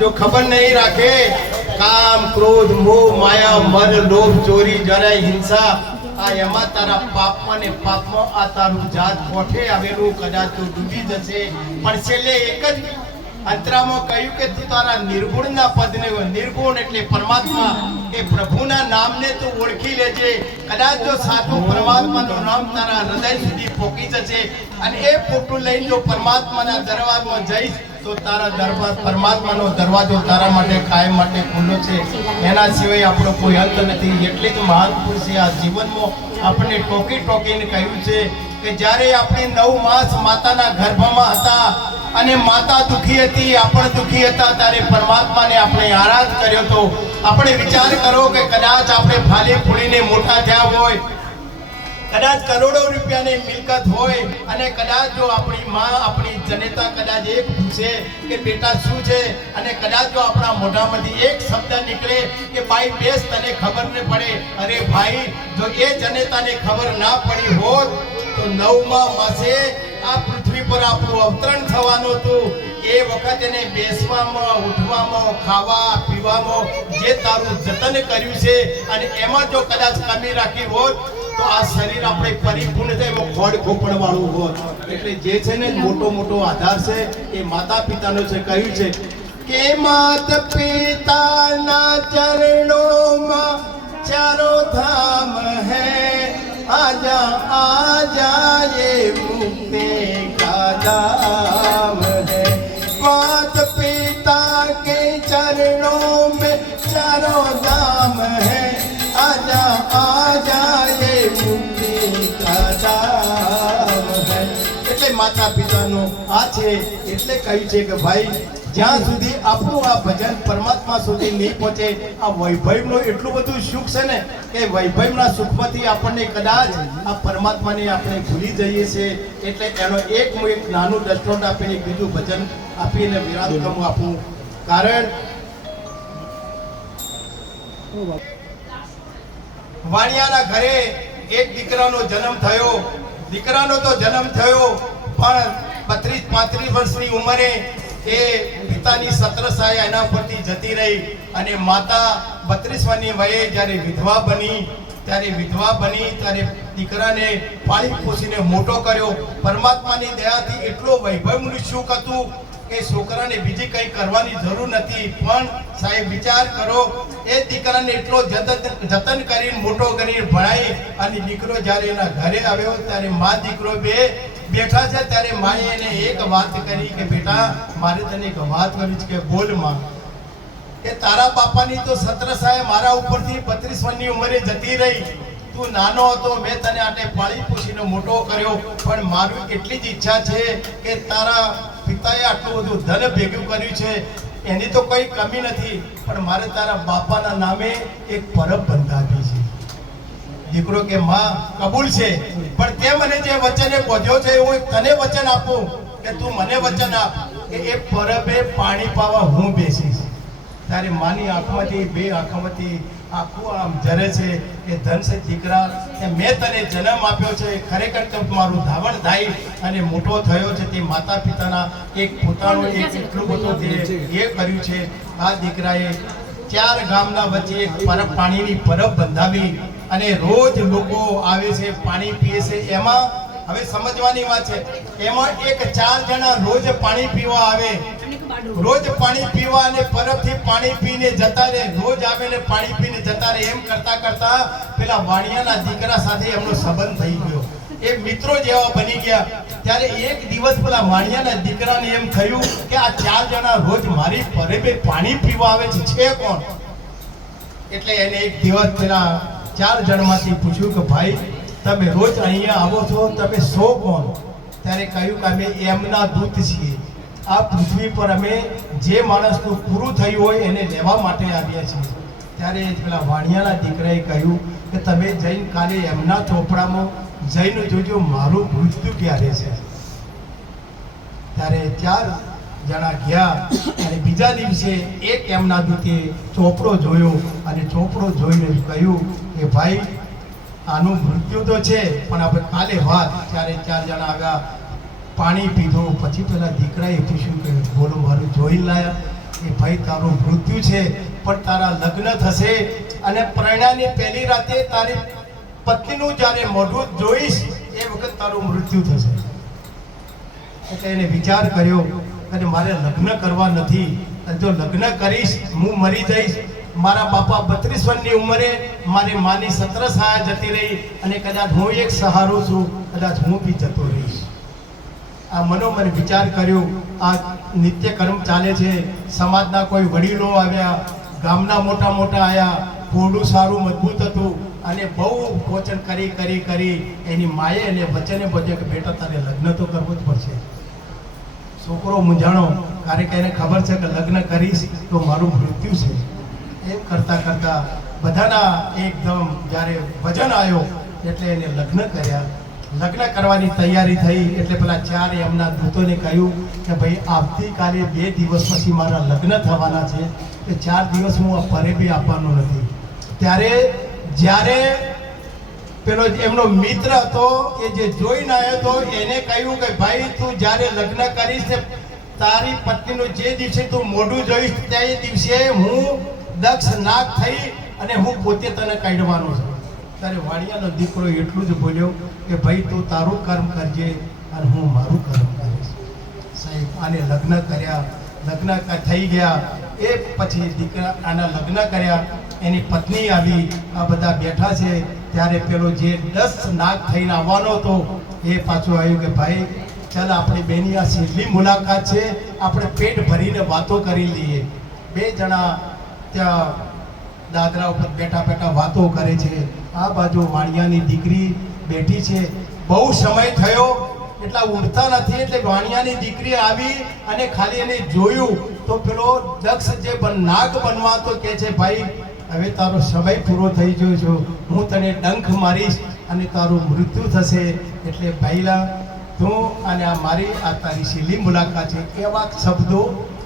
जो खबर नहीं रखे काम क्रोध मोह माया मद लोभ चोरी जराय हिंसा आ एमा तारा पापमा ने पापमा आ तारू जात कोठे आवेलू कदाच तो डूबी जશે पण છેલ્લે એક જ અંતરામાં કહ્યું કે તું તારા નિર્ગુણના પદને નિર્ગુણ એટલે પરમાત્મા એ પ્રભુના નામને તું ઓળખી લેજે કદાચ જો સાચું પરમાત્માનું નામ તારા હૃદય સુધી પહોંચી જશે અને એ ફોટો લઈને જો પરમાત્માના દરબારમાં જઈશ તો તારા દરબાર પરમાત્માનો દરવાજો તારા માટે કાયમ માટે ખુલ્લો છે એના સિવાય આપણો કોઈ અંત નથી એટલે જ મહાન પુરુષે આ જીવનમાં આપણે ટોકી ટોકીને કહ્યું છે કે જ્યારે આપણે 9 માસ માતાના ગર્ભમાં હતા અને માતા દુખી હતી આપણે દુખી હતા ત્યારે પરમાત્માને આપણે આરાધ કર્યો તો આપણે વિચાર કરો કે કદાચ આપણે ફાલે ફૂલીને મોટા થયા હોય કદાચ કરોડો રૂપિયાની મિલકત હોય અને કદાચ જો આપણી માં આપણી જનેતા કદાચ એક પૂછે કે બેટા શું છે અને કદાચ જો આપણા મોઢામાંથી એક શબ્દ નીકળે કે ભાઈ બેસ તને ખબર ન પડે અરે ભાઈ જો એ જનેતાને ખબર ના પડી હોત તો 9મા માસે આ પૃથ્વી પર આપણું અવતરણ થવાનું હતું એ વખત એને બેસવામાં ઉઠવામાં ખાવા પીવામાં જે તારું જતન કર્યું છે અને એમાં જો કદાચ કમી રાખી હોત તો આ શરીર આપણે પરિપૂર્ણ થાય એમાં ખોડ ખોપણ વાળું હોત એટલે જે છે ને મોટો મોટો આધાર છે એ માતા પિતાનો છે કહ્યું છે કે માત પિતાના ચરણોમાં ચારો ધામ હૈ आजा आजा ये मुक्ति का धाम है मात पिता के चरणों में चारों धाम है आजा आजा ये मुक्ति का धाम है એટલે માતા પિતાનો આ છે એટલે કહ્યું છે કે ભાઈ જ્યાં સુધી આપણું આ ભજન પરમાત્મા સુધી નહીં પહોંચે આ વૈભવનું એટલું બધું સુખ છે ને કે વૈભવના સુખમાંથી આપણને કદાચ આ પરમાત્માને આપણે ભૂલી જઈએ છીએ એટલે એનો એક નાનું દૃષ્ટાંત આપીને બીજું ભજન આપીને વિરામ કરું આપું કારણ વાણિયાના ઘરે એક દીકરાનો જન્મ થયો દીકરાનો તો જન્મ થયો, પણ 32-35 વર્ષની ઉંમરે એ પિતાની છત્રછાયા એના પરથી જતી રહી અને માતા 32 વર્ષની વયે જ્યારે વિધવા બની ત્યારે દીકરાને પાળી પોષીને મોટો કર્યો. પરમાત્માની દયાથી એટલો વૈભવનું સુખ હતું કે છોકરાને બીજી કંઈ કરવાની જરૂર નથી. પણ સાહેબ વિચાર કરો, એ દીકરાને એટલો જતન કરીને મોટો કરીને ભણાવી અને દીકરો જ્યારે એના ઘરે આવ્યો ત્યારે મા દીકરો બે બેઠા છે ત્યારે માએ એને એક વાત કરી કે બેટા, મારે તને એક વાત કરી છે કે બોલ માં, કે તારા બાપાની તો છત્રછાયા મારા ઉપરથી 32 વર્ષની ઉંમરે જતી રહી. તું નાનો હતો, મેં તને આટલે પાળી પોષીને મોટો કર્યો, પણ મારું એટલી જ ઈચ્છા છે કે તારા પિતાએ આટલું બધું ધન ભેગું કર્યું છે, એની તો કોઈ કમી નથી, પણ મારે તારા બાપાના નામે એક પરબ બંધાવી છે. દીકરો કે માં કબૂલ છે, પણ તે મને જે વચને બોધ્યો છે હું તને વચન આપું કે તું મને વચન આપ કે એ પરબે પાણી પાવા હું બેસીશ. ત્યારે માની આંખમાંથી બે આંખોમાંથી આખું આમ જરે છે કે ધન છે દીકરા, કે મેં તને જન્મ આપ્યો છે, ખરેખર તો મારું ધાવણ થાય અને મોટો થયો છે તે માતા પિતાના એક પોતાનું એક એટલું બધું તે એ કર્યું છે. આ દીકરાએ 4 ગામના વચ્ચે એક પરબ પાણીની પરબ બંધાવી અને રોજ લોકો આવે છે, પાણી પીએ છે. એમાં હવે સમજવાની વાત છે, એમાં એક 4 જણા રોજ પાણી પીવા આવે, રોજ પાણી પીવા અને પરબથી પાણી પીને જતા રહે, રોજ આવે ને પાણી પીને જતા રહે. એમ કરતા કરતા પેલા વાણિયાના દીકરા સાથે એમનો સંબંધ થઈ ગયો, એ મિત્રો જેવા બની ગયા. ત્યારે એક દિવસ પેલા વાણિયાના દીકરાને એમ થયું કે આ 4 જણા રોજ મારી પરબે પાણી પીવા આવે છે કોણ? એટલે એને એક દિવસ પેલા 4 જણમાંથી પૂછ્યું કે ભાઈ, તમે રોજ અહીંયા આવો છો, તમે છો કોણ? ત્યારે કહ્યું કે અમે એમના દૂત છીએ. આ પૃથ્વી પર અમે જે માણસનું પૂરું થયું હોય એને લેવા માટે આવ્યા છીએ. ત્યારે પેલા વાણિયાના દીકરાએ કહ્યું કે તમે જઈને કાલે એમના ચોપડામાં જઈને જોજો મારું મૃત્યુ ક્યારે છે. ત્યારે 4 જણા ગયા અને બીજા દિવસે એક એમના દૂતે ચોપડો જોયો અને ચોપડો જોઈને કહ્યું કે ભાઈ, આનું મૃત્યુ તો છે, પણ આપણે કાલે વાત. ત્યારે 4 જણા આવ્યા, પાણી પીધું. પછી પેલા દીકરાએ પૂછ્યું કે બોલો, મારું જોઈ લાયા? કે ભાઈ તારું મૃત્યુ છે, પણ તારા લગ્ન થશે અને પરણાની પહેલી રાતે તારી પત્નીનું જ્યારે મોઢું જોઈશ એ વખત તારું મૃત્યુ થશે. એટલે એને વિચાર કર્યો કે મારે લગ્ન કરવા નથી, અને જો લગ્ન કરીશ હું મરી જઈશ. મારા બાપા 32 વર્ષની ઉંમરે મારી માની છત્રછાયા જતી રહી અને કદાચ હું એક સહારો છું, કદાચ હું બી જતો રહીશ. આ મનોમન વિચાર કર્યો. આ નિત્ય કર્મ ચાલે છે, સમાજના કોઈ વડીલો આવ્યા, ગામના મોટા મોટા આવ્યા, ઘોડું સારું મજબૂત હતું અને બહુ વચન કરી એની માએ એને વચને બધે કે બેટા તારે લગ્ન તો કરવું જ પડશે. છોકરો મૂંઝાણો, કારણ કે એને ખબર છે કે લગ્ન કરીશ તો મારું મૃત્યુ છે. એમ કરતા કરતા બધાના એકદમ જ્યારે વચન આવ્યો એટલે એને લગ્ન કર્યા. લગ્ન કરવાની તૈયારી થઈ એટલે પેલા 4 એમના દૂતોને કહ્યું કે ભાઈ આવતીકાલે 2 દિવસ પછી મારા લગ્ન થવાના છે, કે 4 દિવસ હું આ પરબે આપવાનો નથી. ત્યારે જ્યારે પેલો એમનો મિત્ર હતો કે જે જોઈને આવ્યો હતો એને કહ્યું કે ભાઈ તું જ્યારે લગ્ન કરીશ ને તારી પત્નીનું જે દિવસે તું મોઢું જોઈશ તે દિવસે હું દક્ષ નાગ થઈ અને હું પોતે તને કાઢવાનો છું. ત્યારે વાણિયાનો દીકરો એટલું જ બોલ્યો કે ભાઈ તું તારું કર્મ કરજે અને હું મારું કર્મ કરીશ. સાહેબ આને લગ્ન કર્યા, લગ્ન થઈ ગયા. એ પછી દીકરા આના લગ્ન કર્યા, એની પત્ની આવી, આ બધા બેઠા છે. ત્યારે પેલો જે 10 નાગ થઈને આવવાનો હતો એ પાછો આવ્યું કે ભાઈ ચાલ આપણી બેની આ છેલ્લી મુલાકાત છે, આપણે પેટ ભરીને વાતો કરી લઈએ. 2 જણા ત્યાં દાદરા ઉપર બેઠા બેઠા વાતો કરે છે. આ બાજુ વાણિયાની દીકરી બેઠી છે. બહુ સમય થયો એટલા ઉડતા નથી એટલે વાણિયાની દીકરી આવી અને ખાલી એને જોયું તો પેલો દક્ષ જે નાગ બનવા તો કહે છે ભાઈ હવે તારો સમય પૂરો થઈ ગયો છે, હું તને ડંખ મારીશ અને તારું મૃત્યુ થશે. એટલે ભાઈલા તું અને આ મારી આ તારી છેલ્લી મુલાકાત છે. એવા શબ્દો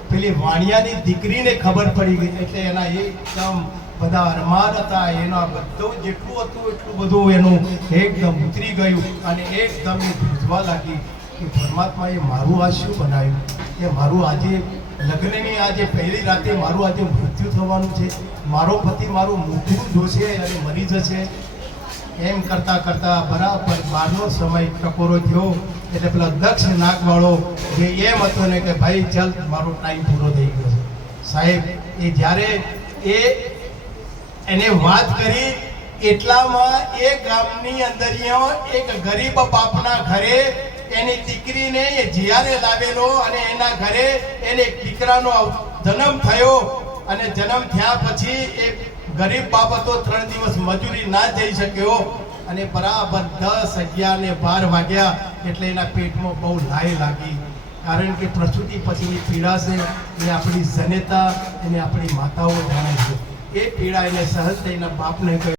પેલી વાણિયાની દીકરીને ખબર પડી ગઈ એટલે એના એકદમ બધા અરમાન હતા એના બધું જેટલું હતું એટલું બધું એનું એકદમ ઉતરી ગયું અને એકદમ એ ભૂજવા લાગી કે પરમાત્માએ મારું આ શું બનાવ્યું કે મારું આજે લગ્નની આજે પહેલી રાતે મારું આજે મૃત્યુ થવાનું છે, મારો પતિ મારું મુખું જોશે અને મરી જશે. એમ કરતાં કરતાં બરાબર 12નો સમય ટકોરો થયો એટલે પેલા દક્ષ નાગવાળો જે એમ હતો ને કે ભાઈ ચાલ મારો ટાઈમ પૂરો થઈ ગયો છે. સાહેબ એ જ્યારે એને વાત કરી એટલામાં એ ગામની અંદર એક ગરીબ બાપના ઘરે એની દીકરીને એ જ્યારે લાવેલો અને એના ઘરે એને એક દીકરાનો જન્મ થયો અને જન્મ થયા પછી એ ગરીબ બાપ હતો 3 દિવસ મજૂરી ના જઈ શક્યો અને બરાબર 10, 11 ને 12 વાગ્યા એટલે એના પેટમાં બહુ લાય લાગી. કારણ કે પ્રસૂતિ પછીની પીડા છે એ આપણી જનેતા એને આપણી માતાઓ જાણે છે. એ પીડા એને સહજ થઈને બાપને કહ્યું